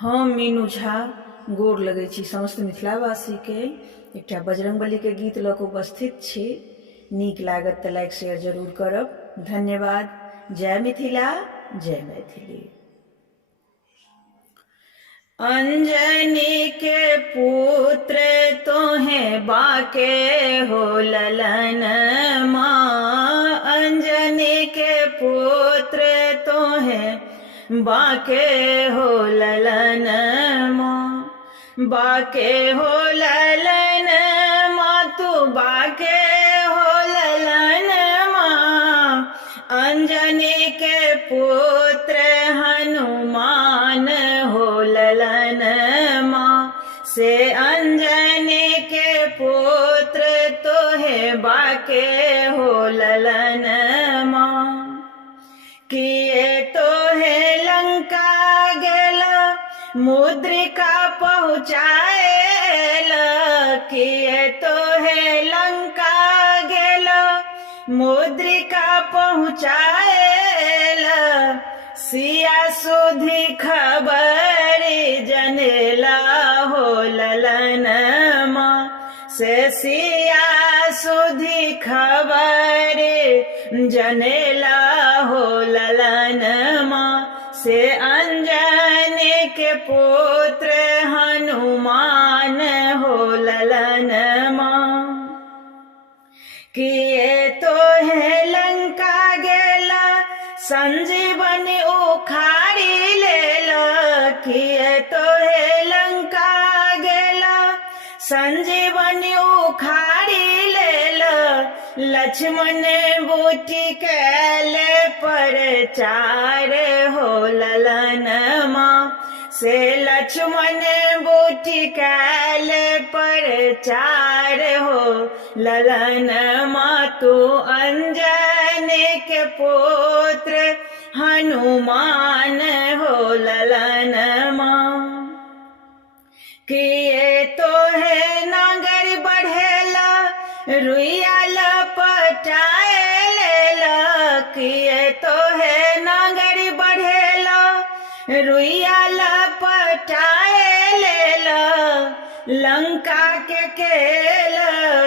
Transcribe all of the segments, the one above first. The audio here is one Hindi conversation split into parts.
हम मीनू झा गोर लगै छी समस्त मिथिलावासी के एकटा बजरंगबली के गीत लऽ कऽ उपस्थित छी। नीक लागत तऽ लाइक शेयर जरूर करब। धन्यवाद। जय मिथिला, जय मैथिली। अंजनी के पुत्र तोहें बाके हो ललन माँ, अंजनी के पुत्र तोहें बाके हो ललन माँ, बाके हो ललन माँ, तू बाके हो ललन माँ। अंजनी के पुत्र हनुमान हो ललन माँ, से अंजनी के पुत्र तोहे बाके हो ललन माँ। किए तोहे लंका गेला मुद्रिका पहुँचाएल, किए तोहे लंका गेला मुद्रिका पहुँचाएल। सिया सुधी खबर जनेला हो ललन माँ, से सिया सुधी खबर जनेला हो ललन माँ, से अंजनी के पुत्र हनुमान हो ललन माँ। किए तोहे लंका गेला संजीवनी उखाड़ी लेला, किए तोहे लंका गेला संजीवनी उखाड़ी लेला। लक्ष्मण बूटी कैले पर चार हो ललन माँ, से लक्ष्मण बूटी कैले पर चार हो ललन माँ। तू अंजनी के पुत्र हनुमान हो ललन माँ। किए तोहे नागर बढ़ेला रुइया लपटाए लेला, किए तोहे नागर बढ़ेला रुइया लपटाए लेला। लंका के केल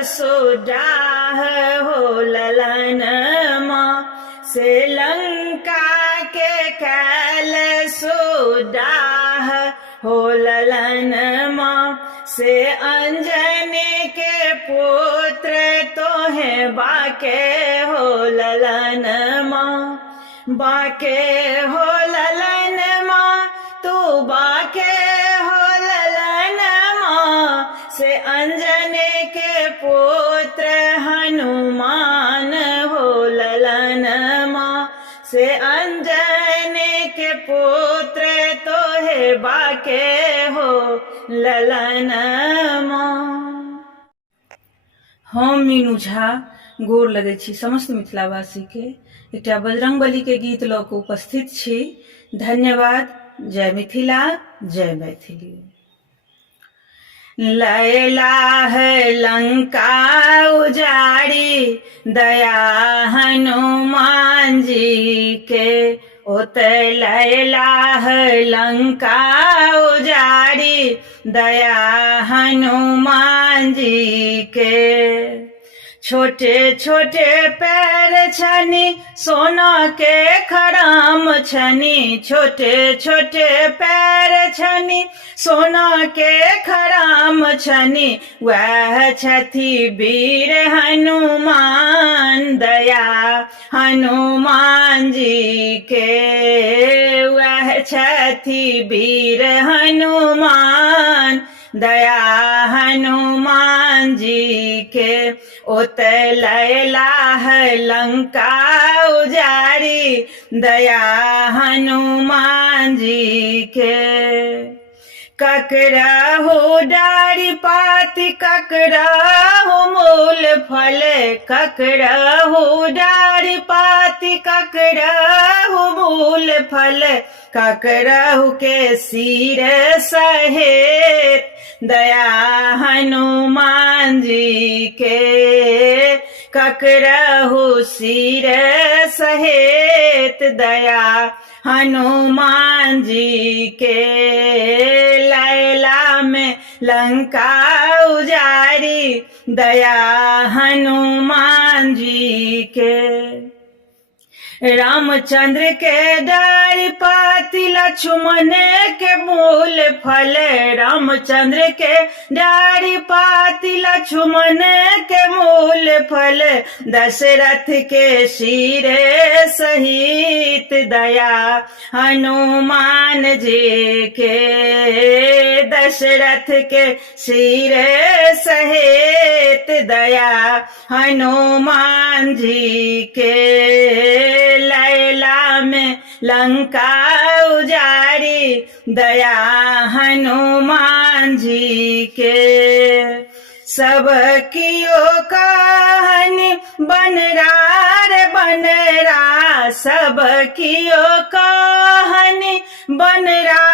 सुडाह हो ललन माँ, से लंका के कैल सुडाह हो ललन माँ, से अंजनी के पुत्र तोहे बाके हो ललन माँ, बाके हो ललन माँ, तू बाके हो ललन माँ। से अंजनी के पुत्र हनुमान हो ललन माँ, से अंजनी के पुत्र तोहे बाके हो ललन माँ। हम मीनू झा गोर लगै छी समस्त मिथिलावासी के एकटा बजरंगबली के गीत लऽ कऽ उपस्थित छी। धन्यवाद। जय मिथिला, जय मैथिली। लैला है लंका उजाड़ी दया हनुमान जी के, ओते लैला है लंका उजाड़ी दया हनुमान जी के। छोटे छोटे पैर छनी सोना के खराम छनी, छोटे छोटे पैर छनी सोना के खराम छनी। वह छथि वीर हनुमान दया हनुमान जी के, वह छथि वीर हनुमान दया हनुमान जी के। ओते लैला है लंका उजाड़ी दया हनुमान जी के। ककरहु डारी पाती ककरहु मूल फल, ककरहु डारी पाती ककरहु मूल फल। ककरहु के सिर सहेत दया हनुमान जी के, ककरहु सिर सहेत दया हनुमान जी के। लंका उजारी दया हनुमान जी के। रामचंद्र के डारी पाती लक्ष्मण के मूल फल, रामचंद्र के डारी पाती लक्ष्मण के मूल फल, दशरथ के सिरे सहित दया हनुमान जी के। दशरथ के सिरे सहित दया हनुमान जी के। लैला में लंका उजारी दया हनुमान जी के। सब कियो कहानी बनरा रे बनरा, सब कियो कहानी बनरा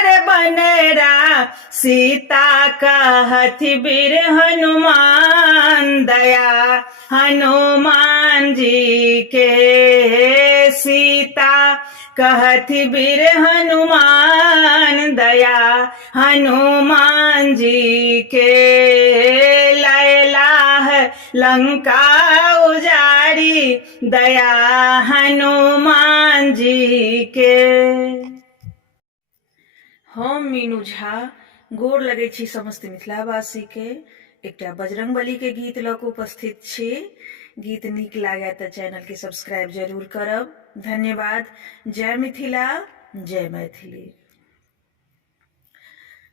रे बनरा, सीता कहत वीर हनुमान दया हनुमान जी के। सीता कहत वीर हनुमान दया हनुमान जी के। लैला है लंका उजारी दया हनुमान जी के। हम मीनू झा गोर लगै छी समस्त मिथिलावासी के। एकटा बजरंगबली के गीत लऽ कऽ उपस्थित छी। गीत नीक लागे तऽ चैनल के सब्सक्राइब जरूर करब। धन्यवाद। जय मिथिला, जय मैथिली।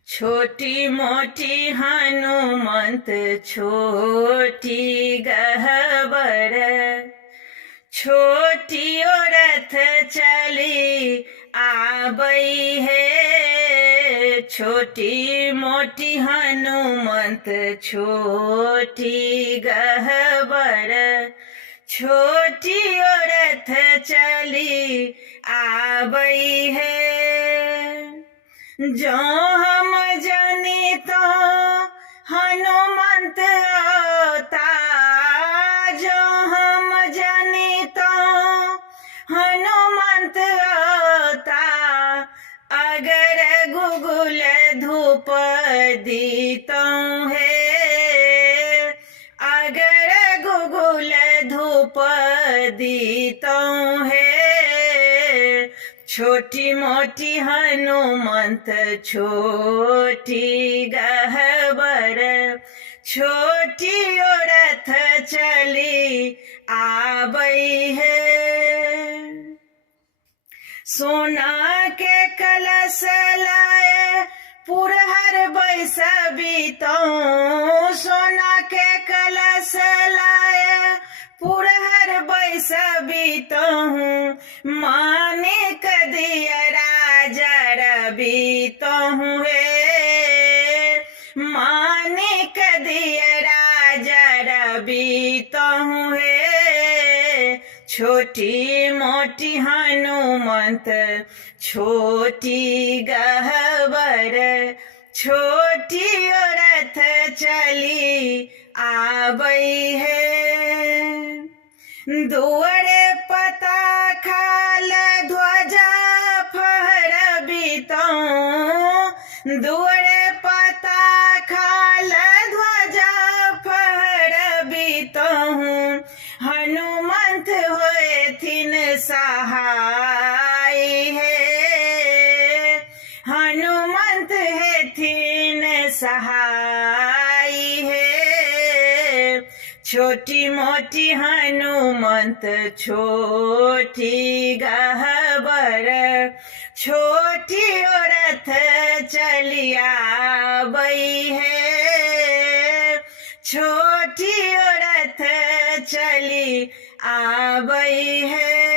छोटी मोटी हनुमंत छोटी गहबर, छोटी रथ चली आबई है। छोटी मोटी हनुमंत छोटी गहबर, छोटी रथ चली आबई है। जो हम जानी तो हनुमंत होता, जो हम जानी तो हनुमंत होता। अगर गुगुल धूप दीतो है, अगर गुगुल धूप दीतो है। छोटी मोटी हनुमंत छोटी गहबर, छोटी रथ चली आबई है। सोना के कलश लाए पुरहर बैसबी तो, सोना के कलश लाए पुरहर बैसबी तो। माने कदिया राजा रवि तो है, माने कदिया राजा रवि तो है। छोटी मोटी हनुमंत छोटी गहबर, छोटी रथ चली आबई है। दुअरे पता खाल ध्वजा फहरबी तो, दुअरे पता खाल ध्वजा फहरबी तो। हनुमंत होए थिन सहाय है, हनुमंत है थिन सहाय है। छोटी मोटी हनुमंत छोटी गहबर, छोटी रथ चलिया बई है। छोटी रथ चली आबई है।